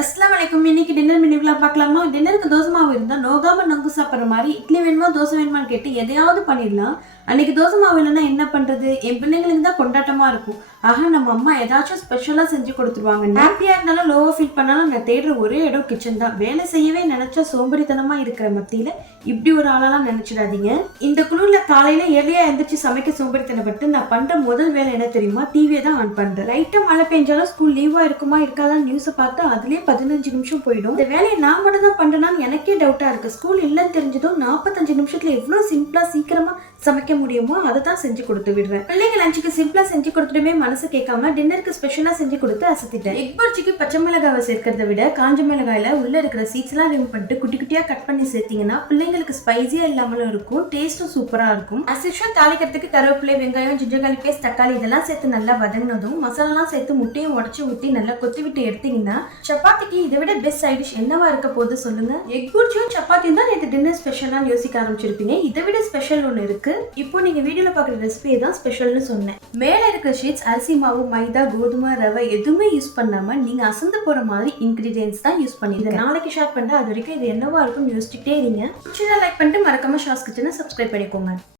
அஸ்லாம் வலைக்கும் இன்னைக்கு டின்னர் மெனுவெலாம் பார்க்கலாமா? டின்னருக்கு தோசை மாவு இருந்தால் நோகாம நொங்கு சாப்பிட்ற மாதிரி இட்லி வேணுமா தோசை வேணுமான்னு கேட்டு எதையாவது பண்ணிடலாம். அன்னைக்கு தோசை மாவு இல்லைன்னா என்ன பண்ணுறது என் பிள்ளைங்களுக்கு தான் கொண்டாட்டமாக இருக்கும். ஆக நம்ம அம்மா ஏதாச்சும் ஸ்பெஷலாக செஞ்சு கொடுத்துருவாங்க. ஹாப்பியாக இருந்தாலும் லோவாக ஃபீல் பண்ணாலும் நான் தேடுற ஒரே இடம் கிச்சன் தான். வேலை செய்யவே நினச்சா சோம்பேறித்தனமாக இருக்கிற மத்தியில் இப்படி ஒரு ஆளெல்லாம் நினச்சிடாதீங்க. இந்த குழுவில் காலையில் ஏர்லியாக எழுந்திரிச்சு சமைக்க சோம்பேறித்தனப்பட்டு நான் பண்ணுற முதல் வேலை என்ன தெரியுமா? டிவியை தான் ஆன் பண்ணுறேன் லைட்டாக மழை பெஞ்சாலும் ஸ்கூல் லீவாக இருக்குமா இருக்காதான்னு நியூஸை பார்த்து அதுலேயே பதினஞ்சு நிமிஷம் போயிடும். இந்த வேலையை நான் மட்டும் தான் பண்ணுறேன்னு எனக்கே டவுட்டாக இருக்குது ஸ்கூல் இல்லைன்னு தெரிஞ்சதும் நாற்பத்தஞ்சு நிமிஷத்தில் எவ்வளோ சிம்பிளாக சீக்கிரமாக சமைக்க முடியுமோ அதை தான் செஞ்சு கொடுத்து விடுறேன் பிள்ளைங்க லஞ்சுக்கு சிம்பிளா செஞ்சு கொடுத்துட்டுமே மனசு கேட்காம டின்னருக்கு ஸ்பெஷலா செஞ்சு கொடுத்து அசத்திட்டேன். எக் பர்ஜிக்கு பச்சை மிளகாவை சேர்க்கறத விட காஞ்ச மிளகாயில உள்ள இருக்கிற சீட்ஸ் எல்லாம் ரிமூவ் பண்ணிட்டு குட்டி குட்டியா கட் பண்ணி சேர்த்தீங்கன்னா பிள்ளைங்களுக்கு ஸ்பைசியா இல்லாமலும் இருக்கும் டேஸ்ட்டும் சூப்பரா இருக்கும். அசிஷா தாளிக்கிறதுக்கு கருவேப்பிலை வெங்காயம் ஜிஞ்சகாலி பேஸ்ட் தக்காளி இதெல்லாம் சேர்த்து நல்லா வதங்கினதும் மசாலாலாம் சேர்த்து முட்டையும் உடச்சி ஊற்றி நல்லா கொத்தி விட்டு எடுத்தீங்கன்னா சப்பாத்திக்கு இதை விட பெஸ்ட் சைட் டிஷ் என்னவா இருக்க போகுது சொல்லுங்க. எக் பர்ஜியும் சப்பாத்தியும் தான் நேற்று டின்னர் ஸ்பெஷலான்னு யோசிக்க ஆரம்பிச்சிருப்பீங்க. இதை விட ஸ்பெஷல் ஒன்று இருக்கு. இப்போ நீங்க வீடியோல பாக்குற ரெசிபி தான் ஸ்பெஷல்னு சொன்னேன். மேல இருக்கிற ஷீட்ஸ் அரிசி மாவு மைதா கோதுமை ரவை எதுவுமே யூஸ் பண்ணாம நீங்க அசந்து போற மாதிரி இன்கிரீடியன்ஸ் தான் யூஸ் பண்ணி இதை நாளைக்கு ஷேர் பண்றேன். அது வரைக்கும் இது என்னவா இருக்கும்னு யோசிச்சுட்டே இருங்க. லைக் பண்ணிட்டு மறக்காம ஷாஸ் கிச்சனை சப்ஸ்கிரைப் பண்ணிக்கோங்க.